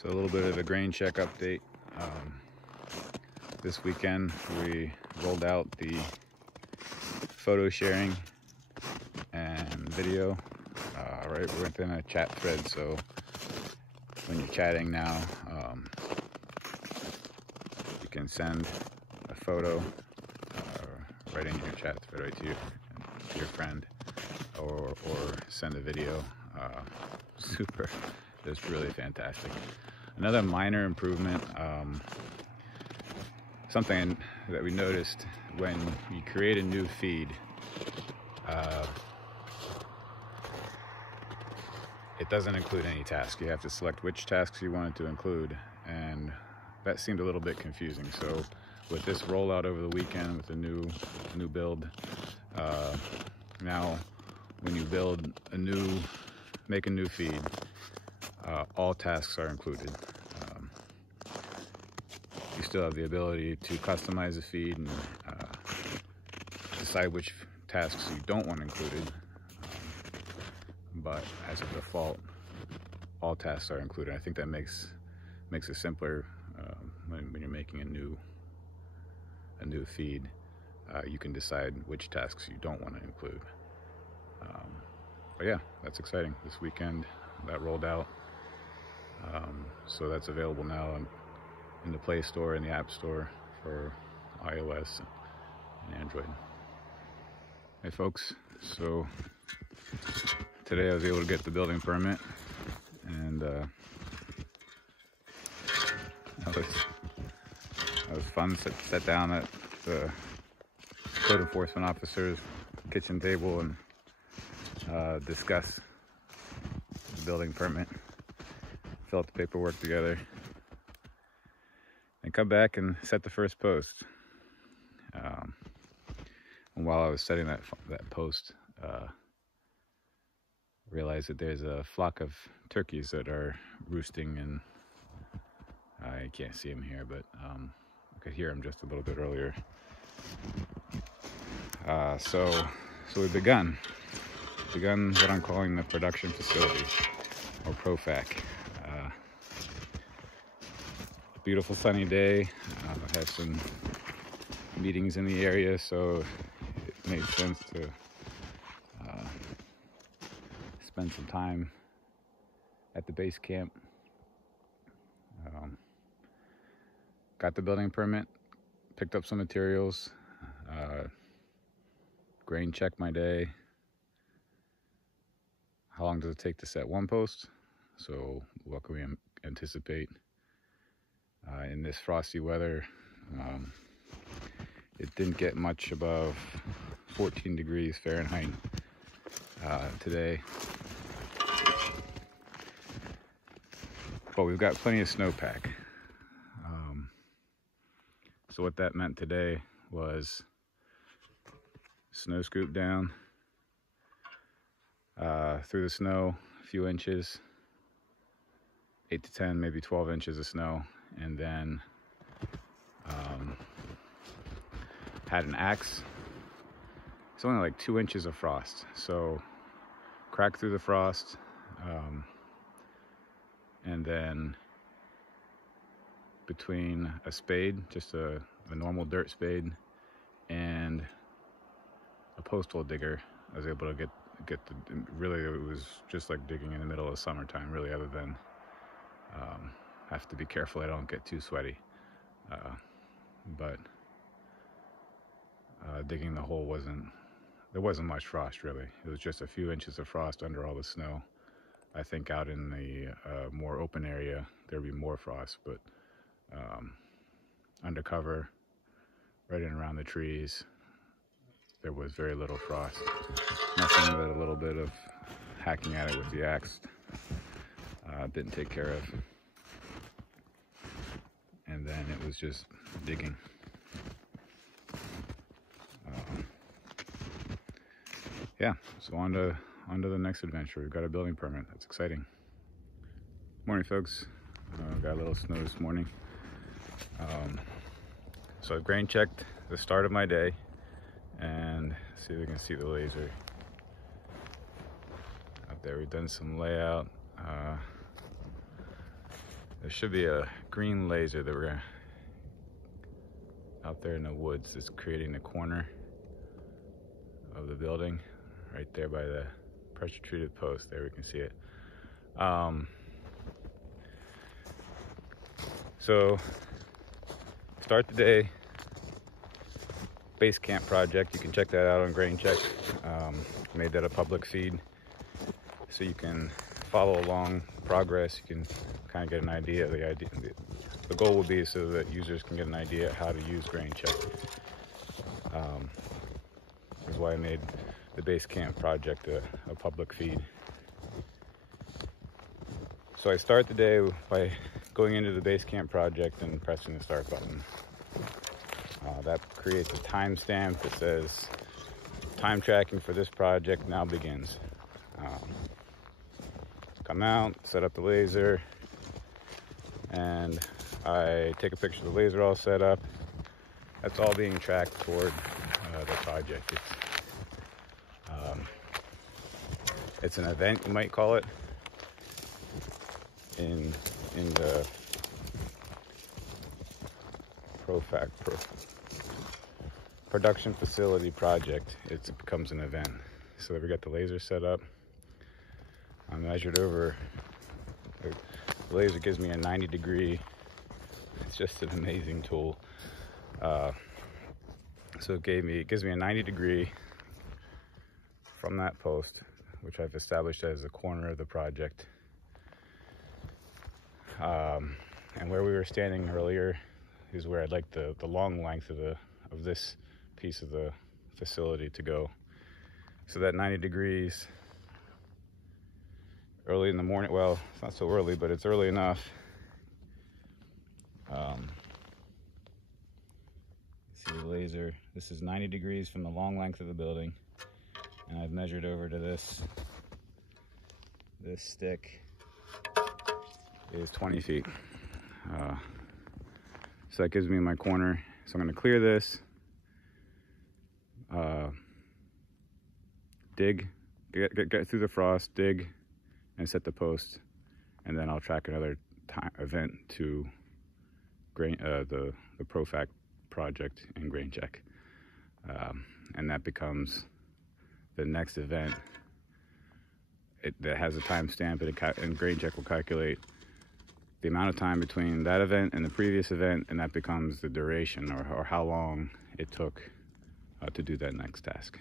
So a little bit of a Grainchek update. This weekend we rolled out the photo sharing and video right within a chat thread. So when you're chatting now, you can send a photo right in your chat thread right to your friend, or send a video. Super, just really fantastic. Another minor improvement, something that we noticed when you create a new feed, it doesn't include any task. You have to select which tasks you want it to include, and that seemed a little bit confusing. So with this rollout over the weekend with the new build, now when you make a new feed, all tasks are included. You still have the ability to customize the feed and decide which tasks you don't want included, but as a default, all tasks are included. I think that makes it simpler when you're making a new feed. You can decide which tasks you don't want to include. But yeah, that's exciting. This weekend that rolled out, so that's available now in the Play Store and the App Store for iOS and Android. Hey folks, so today I was able to get the building permit, and that was fun. Sat down at the code enforcement officer's kitchen table and discuss the building permit, fill out the paperwork together, and come back and set the first post. And while I was setting that post, realized that there's a flock of turkeys that are roosting, and I can't see them here, but I could hear them just a little bit earlier. So we've begun what I'm calling the production facility, or ProFac. Beautiful sunny day. I had some meetings in the area, so it made sense to spend some time at the base camp. Got the building permit, picked up some materials, Grainchek my day. How long does it take to set one post? So what can we anticipate in this frosty weather? It didn't get much above 14 degrees Fahrenheit today, but we've got plenty of snowpack. So what that meant today was snow scoop down through the snow, a few inches, 8 to 10, maybe 12 inches of snow, and then had an axe. It's only like 2 inches of frost, so crack through the frost, and then between a spade, just a normal dirt spade, and a post hole digger, I was able to get really, it was just like digging in the middle of summertime, really, other than have to be careful I don't get too sweaty. But digging the hole there wasn't much frost really. It was just a few inches of frost under all the snow. I think out in the more open area there'd be more frost, but undercover, right in around the trees, there was very little frost. Nothing but a little bit of hacking at it with the axe didn't take care of. And then it was just digging. Yeah, so on to the next adventure. We've got a building permit. That's exciting. Morning, folks. Got a little snow this morning. So I've Grainchecked the start of my day, and see if we can see the laser out there. We've done some layout. There should be a green laser that we're gonna, out there in the woods, that's creating the corner of the building right there by the pressure treated post. There we can see it. So start the day, base camp project. You can check that out on Grainchek. Made that a public feed so you can follow along progress. You can kind of get an idea of the goal would be so that users can get an idea of how to use Grainchek. That's why I made the base camp project a public feed. So I start the day by going into the base camp project and pressing the start button. That creates a timestamp that says time tracking for this project now begins. Come out, set up the laser, and I take a picture of the laser all set up. That's all being tracked toward the project. It's an event, you might call it, in the production facility project. It becomes an event. So we got the laser set up. I measured over. The laser gives me a 90-degree. It's just an amazing tool. So it gives me a 90-degree from that post, which I've established as the corner of the project. And where we were standing earlier is where I'd like the long length of this piece of the facility to go. So that 90 degrees early in the morning, well, it's not so early, but it's early enough. See the laser, this is 90 degrees from the long length of the building, and I've measured over to this stick is 20 feet. So that gives me my corner. So I'm going to clear this, dig, get through the frost, dig, and set the post, and then I'll track another event to the Profac project in Grainchek, and that becomes the next event. That has a timestamp, and Grainchek will calculate the amount of time between that event and the previous event, and that becomes the duration or how long it took to do that next task.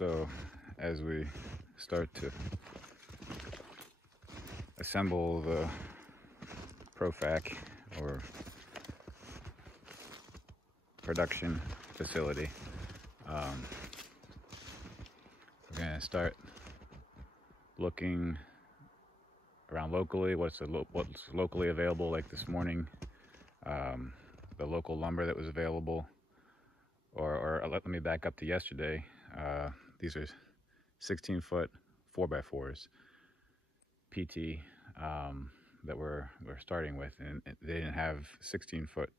So as we start to assemble the ProFac or production facility, we're going to start looking around locally, what's locally available. Like this morning, the local lumber that was available, or let me back up to yesterday. These are 16-foot 4x4s PT that we're starting with, and they didn't have 16-foot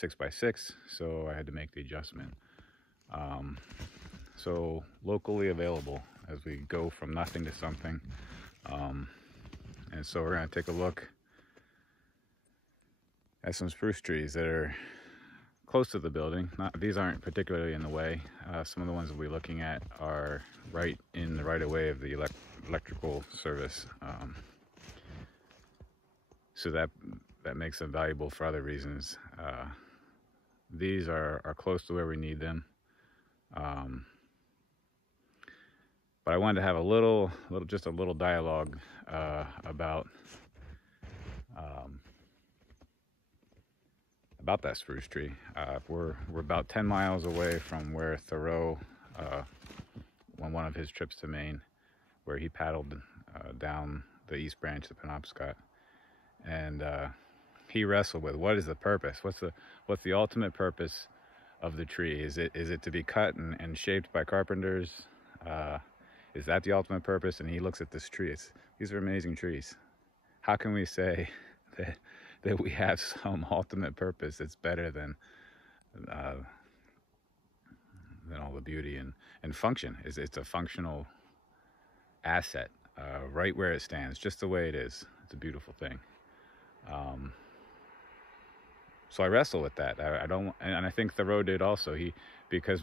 6x6, so I had to make the adjustment. So locally available as we go from nothing to something. And so we're going to take a look at some spruce trees that are close to the building. These aren't particularly in the way. Some of the ones that we're looking at are right in the right of way of the electrical service. So that makes them valuable for other reasons. These are close to where we need them. But I wanted to have just a little dialogue about that spruce tree. We're about 10 miles away from where Thoreau, on one of his trips to Maine, where he paddled down the East Branch of the Penobscot, and he wrestled with what is the purpose? What's the ultimate purpose of the tree? Is it to be cut and shaped by carpenters? Is that the ultimate purpose? And he looks at this tree. These are amazing trees. How can we say that we have some ultimate purpose that's better than all the beauty and function? It's a functional asset, right where it stands, just the way it is. It's a beautiful thing. So I wrestle with that. I don't, and I think Thoreau did also. Because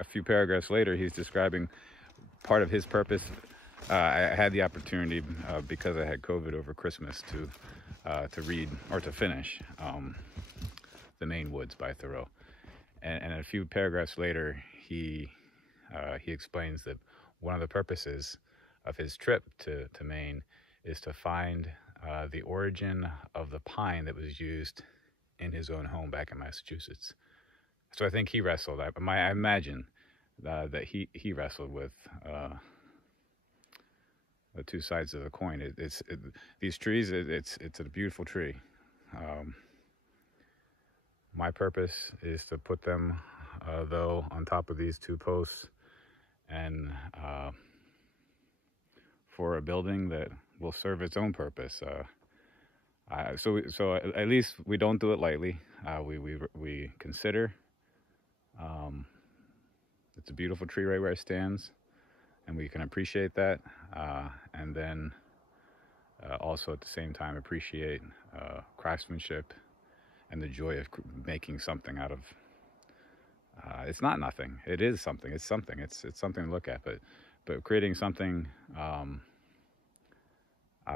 a few paragraphs later, he's describing part of his purpose. I had the opportunity, because I had COVID over Christmas, to read or to finish The Maine Woods by Thoreau. And a few paragraphs later, he explains that one of the purposes of his trip to Maine is to find the origin of the pine that was used in his own home back in Massachusetts. So I think he wrestled. I imagine that he wrestled with the two sides of the coin. These trees. It's a beautiful tree. My purpose is to put them, though, on top of these two posts, and for a building that will serve its own purpose. So at least we don't do it lightly. We consider. It's a beautiful tree right where it stands, and we can appreciate that, and then also at the same time appreciate craftsmanship and the joy of making something out of. It's not nothing. It is something. It's something. It's something to look at. But creating something out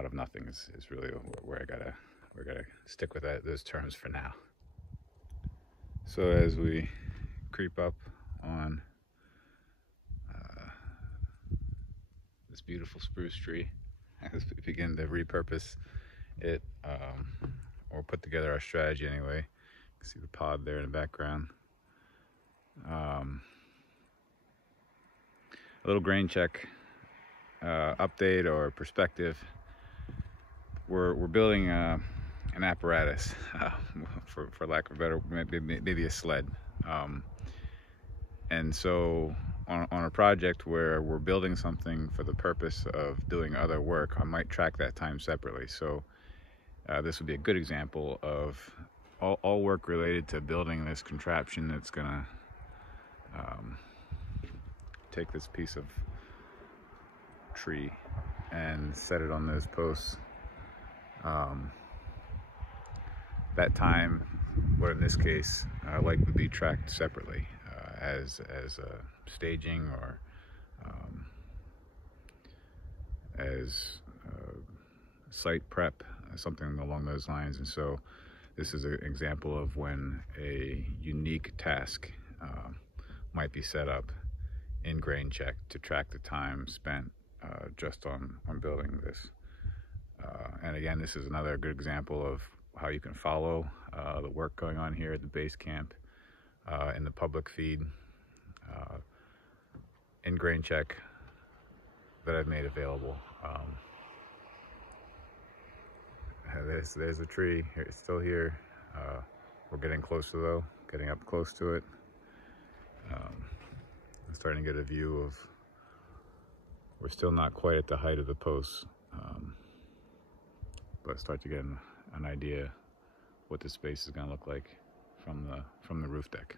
of nothing is really where we're gonna stick with those terms for now. So as we creep up on this beautiful spruce tree, as we begin to repurpose it, or put together our strategy anyway. You can see the pod there in the background. A little Grainchek update or perspective. We're building an apparatus, for lack of a better, maybe a sled. And so on a project where we're building something for the purpose of doing other work, I might track that time separately. So this would be a good example of all work related to building this contraption that's gonna take this piece of tree and set it on those posts. That time would in this case likely be tracked separately as staging or as site prep, something along those lines. And so this is an example of when a unique task might be set up in Grainchek to track the time spent just on building this. And again, this is another good example of how you can follow the work going on here at the base camp in the public feed in Grainchek that I've made available. There's a tree here, it's still here. We're getting closer though, getting up close to it. I'm starting to get a view of, we're still not quite at the height of the posts, but start to get an idea what the space is going to look like from the roof deck.